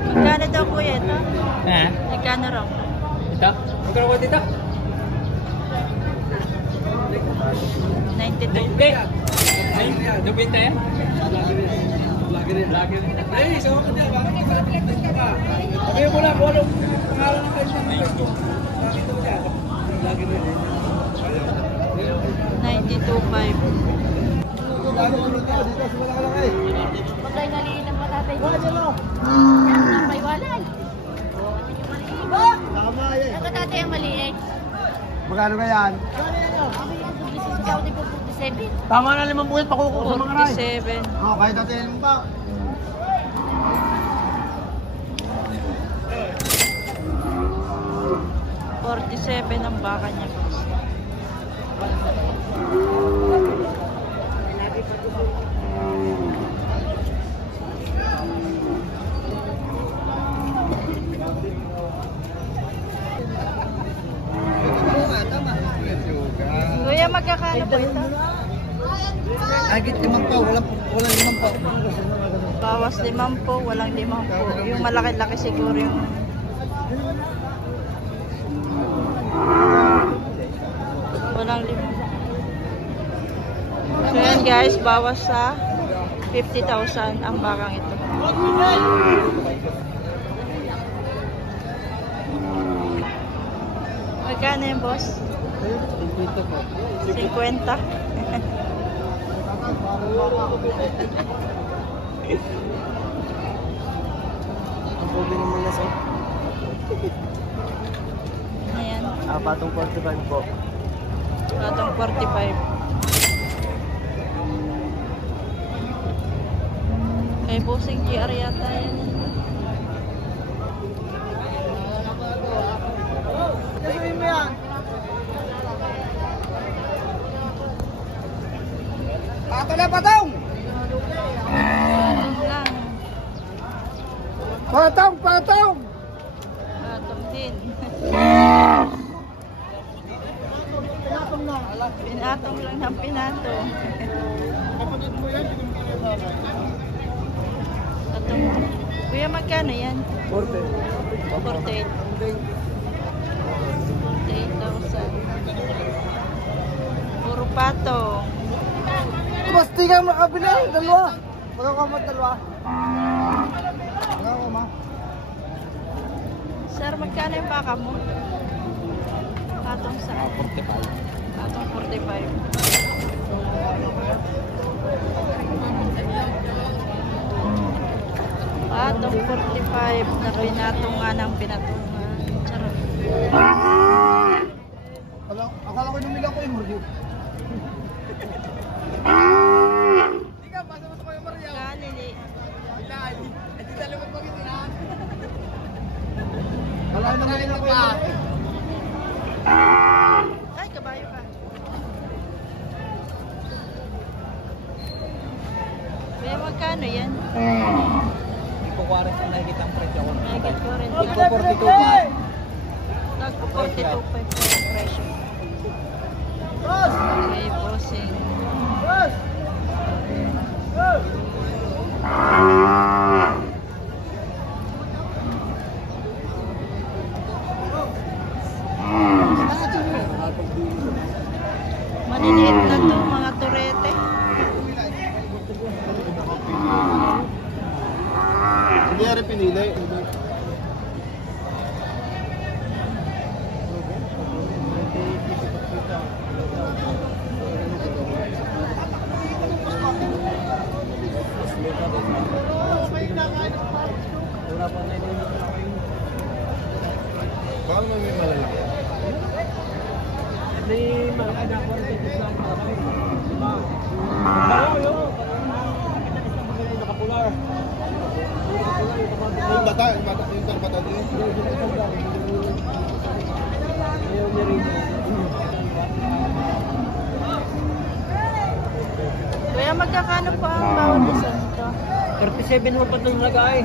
Magkano daw kuya ito? Ha? Magkano raw? Ito? Magkano ko dito? 92. Hindi. Ay, dubinta yan? Lagi rin. Ay, so ka dyan. Bakit nagpa-atletis ka ba? Sabi mo lang kung anong pangalan ng kayo. Nakita mo dyan. Lagi rin. 92.5. Magay naliin ang patatay ko. Paiwalay. Ang patatay ang maliit. Magkano ka yan? Tama na 5 buwit, pakuko sa mga ray. 47. Oo, kahit natin mo pa. $47 ang baka niya. Kuya, magkakano po ito? Agit 5 pa, walang 5 pa. Bawas 5 po, walang 5 po. Yung malaki-laki siguro yung... Walang 5. So yan guys, bawas sa 50,000 ang bakang ito. Magkano yung boss? 50. Ang pogi naman na sir. Ayan, Patong 45 po. patong 45. Kay bossing GR yata yan. Sabihin mo yan. Patong! Patong lang. Patong! Patong din. Pinatong lang ng pinatong. Kapatid mo yan, Patong. Kuya, magkano yan? 40. 48. 48,000. Puro patong. Basti ka makabila, dalawa. Magkakamot dalawa. Magkakama. Sir, magkano yung baka mo? Patong sa 45. patong 45. Patong 45 na pinatungan ng pinatungan. Charot. Akala ko numilang ko yung Mario. Ika, pasa mo sa kayo Mario. Kanili. Hindi talagang pag-itinahan. Wala na numilang ko yung Mario. Ay, kabayo ka. Kuya, magkano yan? Hindi ko 40 na nakikita ang presyo ko. Nagit ko rin. Hindi ko 42 pa. Nagpo 42.5 ang presyo. Okay, bossing. Maliliit na to, mga turete. Hindi rin pinili. Paano mo may malalaki? May malaki na ako rin dito sa malaki. Nakapular. Yung bata din. Kuya, magkakano pa ang bawat isa nito? 37 mo pa itong lagay.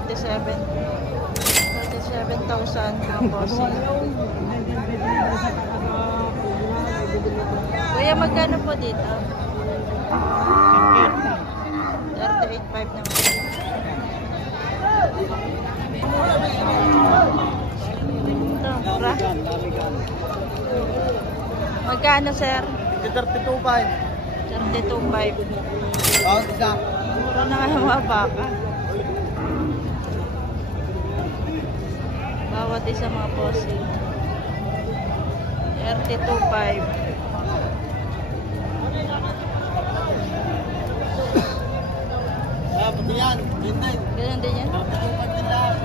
37,000 ang bossing. Kuya, magkano po dito? 38.5 naman. Magkano, sir? 32.5. 32.5. Bawat isa. Mura na nga yung mga baka. Bawat isa mga bossing. 32.5. Ah, pati yan. Yun din. Ganun din yan. 32.5 din lahat.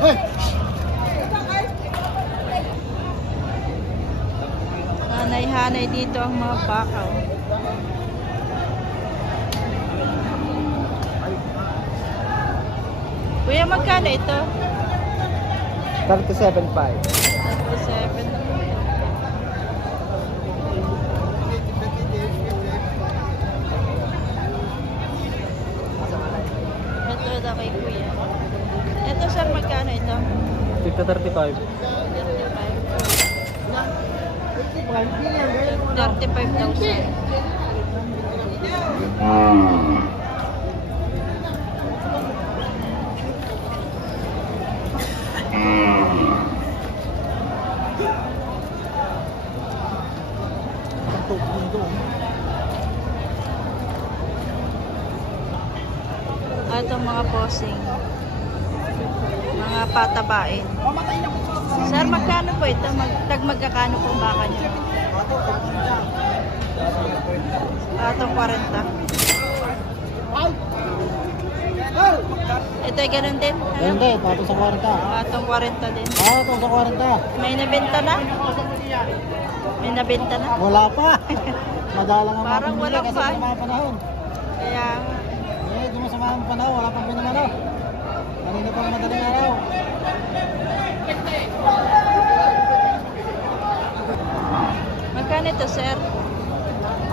Hey! Hanay-hanay dito ang mga baka. Oh. Kuya, magkano ito? 37.5. 37. Ito daw kay kuya. Ito sir, magkano ito? 35. 35,000. At ang mga posing. Mga patabain. Sir, magkano po ito? Magkakano po baka niyo? Atong 40. Ito ay ganun din? Hindi, tapos sa 40. Atong 40 din. Ah, ito sa 40. May nabenta na? May nabenta na? Wala pa. Madalang ang Parang mapimili wala kasi pa. sa mga panahon. Kaya, Eh, di mo sa mga panahon, wala pang pinamano. Kanina pang madaling araw. magkano ito sir?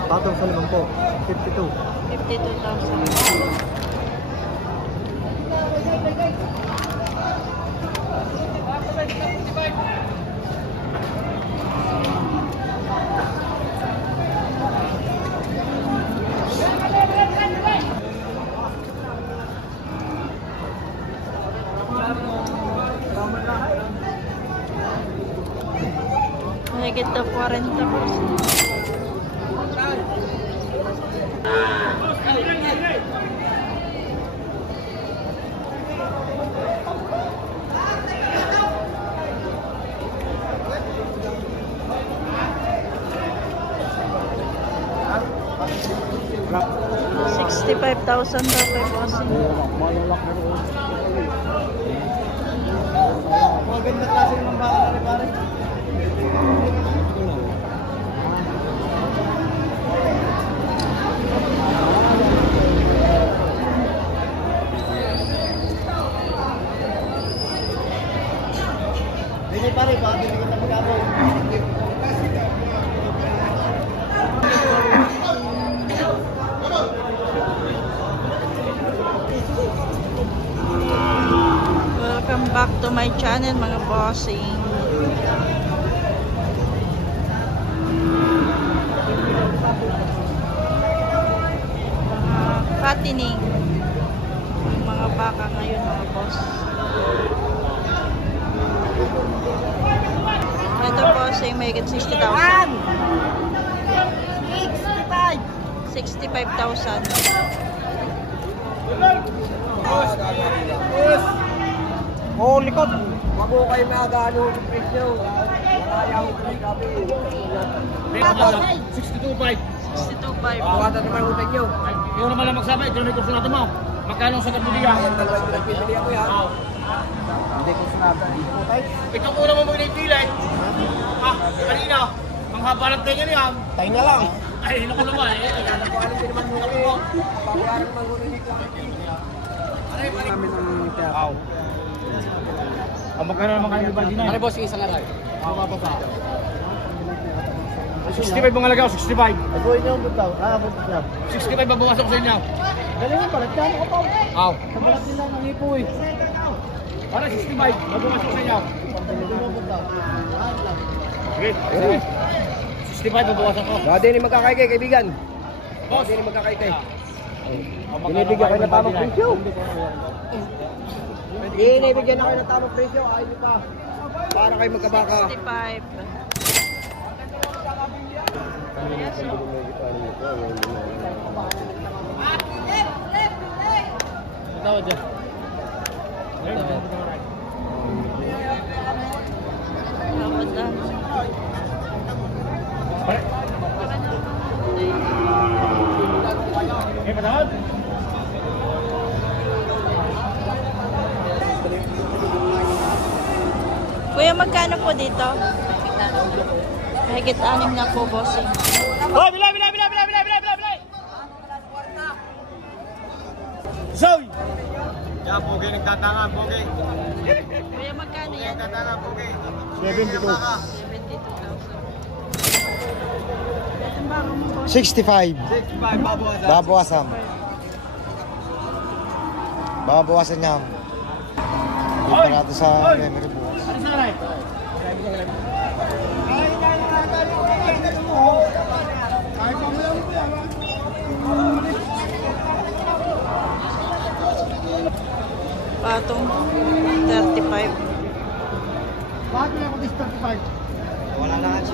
Patong sa 50. 52. 52,000. Mahigit na 40 po. $65,000 daw kay bossing. Maganda klase ng baka na rin pare. Hindi pare, pabili kita magkano. Welcome back to my channel mga bossing. Fattening. Yung mga baka ngayon mga boss. Ito bossing may higit 60,000. 65,000. Oh, likod. Wag mo kayo magano ng presyo. Ayaw ko ng gabi. 62.5. 62,500. Bawatan naman utang nyo. Ikaw naman lang magsabi, ito na yung kurso natin mo. Magkano sa kabuliya? Ayan, dalawa yung nagpipili ako yan. Hindi ko sinabi. Ikaw muna mo mag-initiate. Ah, kanina, ang haba ng tenga niya. Tayo na lang. Ay, naku naman eh. Ano din naman muna eh. Babayaran naman muna dito. Namin ang tiyak. Wow. Ang magkano naman kayo ba din? Ano boss, isang aray? Ako pa pa. 65 mga lagaw, 65. Ay, buhay niyo ang butaw. Buntis lang. 65 babawas ako sa inyo. Galing mo, balat ka mo ko. Aw. Sa balat nila ng hipo eh. Para 65, babawas ako sa inyo. Pagpilitin mo butaw. Okay. 65 babawas ako. Dati ni magkakaykay, kaibigan. Boss. Dati ni magkakaykay. Binibigyan kayo ng tamang presyo. Binibigyan na kayo ng tamang presyo. Ayaw nyo pa. Para kayo magkabaka. 65. Tawad dyan. Tawad lang. Okay, patawad. Kuya, magkano po dito? Mahigit 6 na po, bossing. Hoy, bilay! Soy! Kaya pogi nagtatanga, pogi. Kuya, magkano yan? Nagtatanga, pogi. 72. 72,000. 65. Babawasan. Babawasan niya. Hindi natin sa memory bukas. Ano sa nanay? Patong 35. Bakit na ako this 35? Wala na kasi.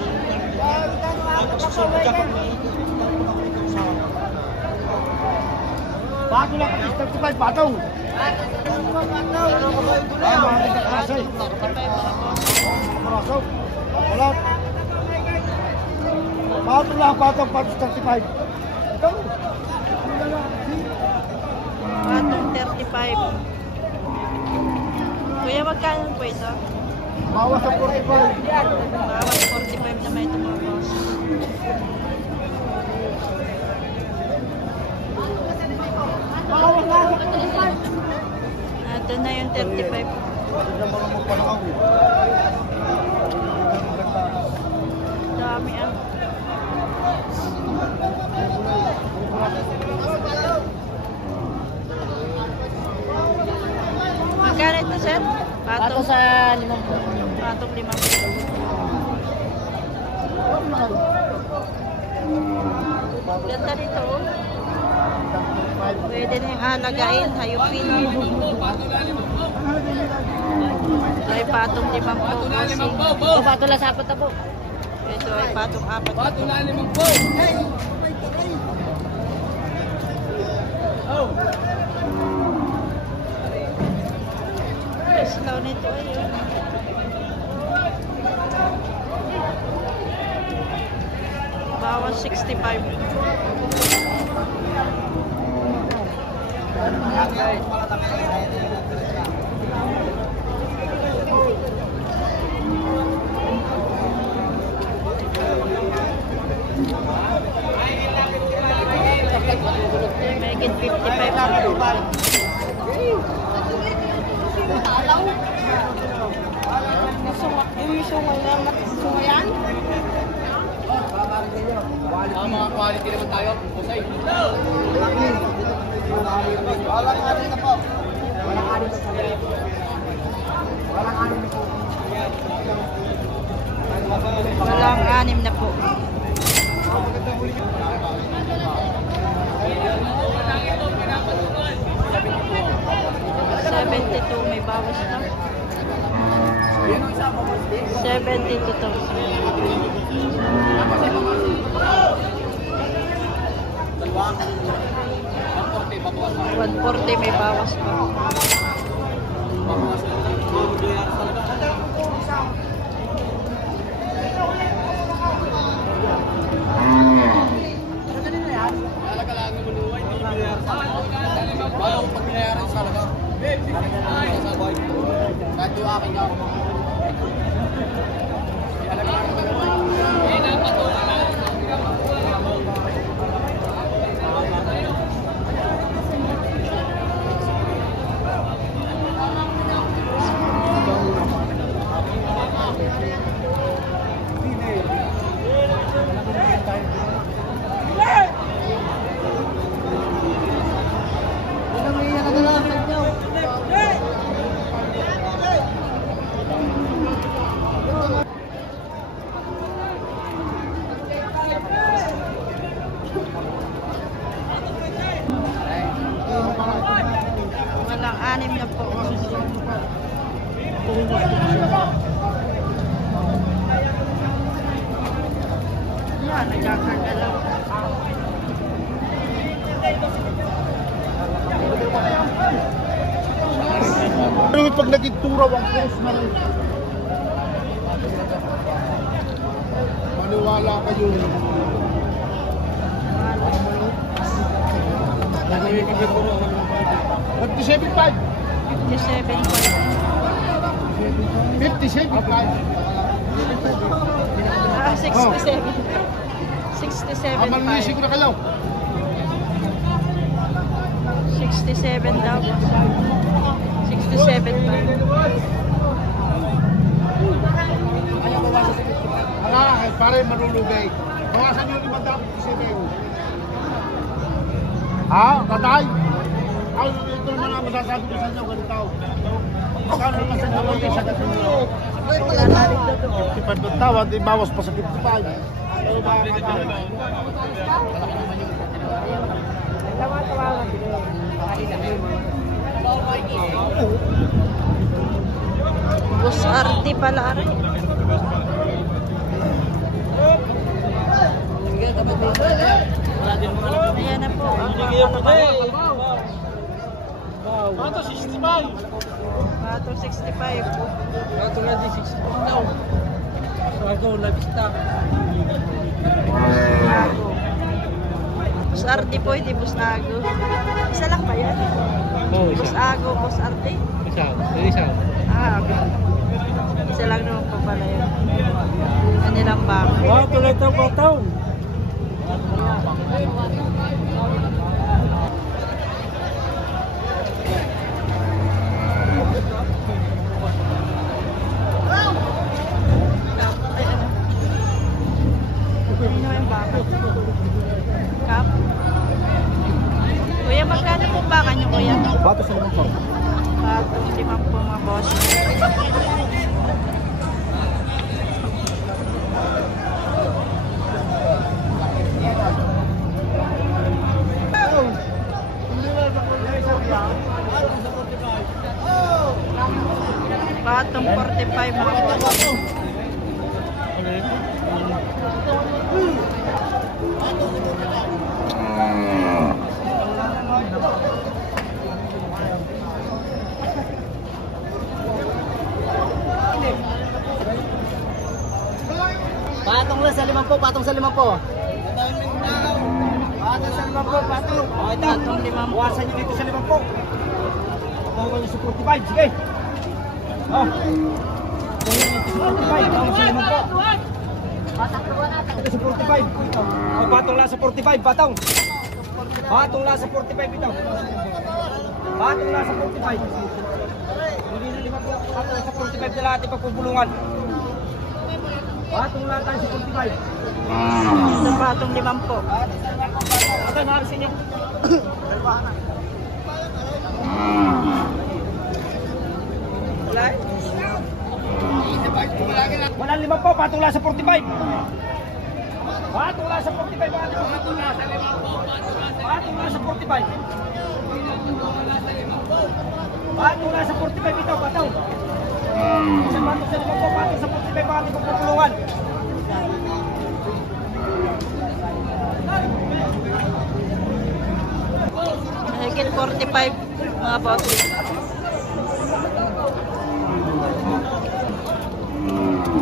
Bakit na ako this 35? Patong! Wala. Bakit na ako patong 35? Patong 35. Kuya, magkano po ito? Bawas sa 45. Bawas 45 naman ito, mga boss. Ito na yung 35. Dami ah. Magkano ito, sir? Patong sa 5. Patong 5. Ganda nito, oh. Pwede na yung halagain, hayupin. Ito ay patong 5 po. O, patula sa apat na po. Ito ay patong 4. Patong na 5 po! Oh! Slow nito ay yun. Bawas 65. Mahigit 55. Mga quality naman tayo. Pusay. Walang anin na po. Walang anin na po. Walang anin na po. Walang 6 na po. $72 may bawas na. 140 may bawas pa. Yan, nagkakagalaw. Pero pag naging turaw ang cross na rin. Maniwala kayo. 57.5. 57. 57.5. 67. 67. Amalisi ko na kayo. 67 daw. 67 pa. Ala, pare marulugay. Bawasan nyo 557. Ha? Tatay? Ay, ito naman ang masasabi ko sa inyo, ganito. Magkano naman sa inyo kayo sa kasunod? Ipagdutawa, di bawas pa sa 55. Pero mga katay. Bus RT pala rin. Ayan na po. Bato 65. Bato 65. Bato na di 65 daw. So ako nabista. Bus RT po, hindi bus Ago. Isa lang ba yan? Oo, Bus Ago, bus RT? Isa. Ah, okay. Isa lang naman po pala yun. Kanilang baka. Wow, tuloy ito po taon. Kanino yung baka? Kap? Kuya, magkano po baka nyo, kuya? Bato sa naman po. Bato, 5 po mga boss. Batong 45 mga boss. Patong lang sa 5 po, patong sa 5 po. Patong sa 5 po, patong. O, ito. Batong 5 po. Buwasan nyo dito sa 5 po. Tawag nyo sa 45, sige. O. Tawag sa 5 po. Ito sa 45. O, patong lang sa 45, patong. Patong lang sa 45 ito. Patong lang sa 45. Hindi na 5 po. Patong sa 45 na lahat ipagpupulungan. Patong lang tayo sa 45. Ito batong 5 po. Okay, mahalis inyo. Wala eh. Walang 5 po, patong lang sa 45. Patong lang sa 45. Patong lang sa 45. Patong lang sa 45 ito, patong. Isang patong sa 5 po, patong sa 45 mga ating pagpupulungan. Mahigit 45 mga boss.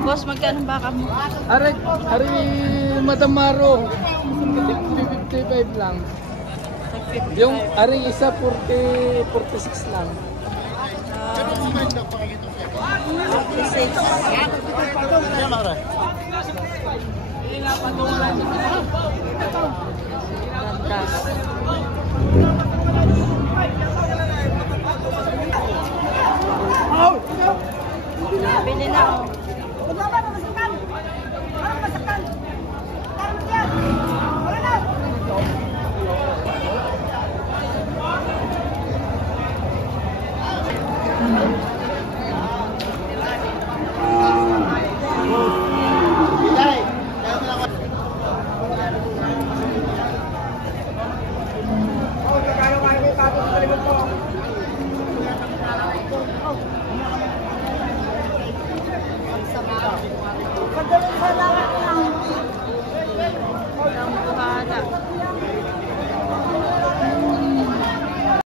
Boss, magkano baka mo? Ari Madamaro. 55 lang. Yung ari isa 46 lang. 46. Ganda. Bili na.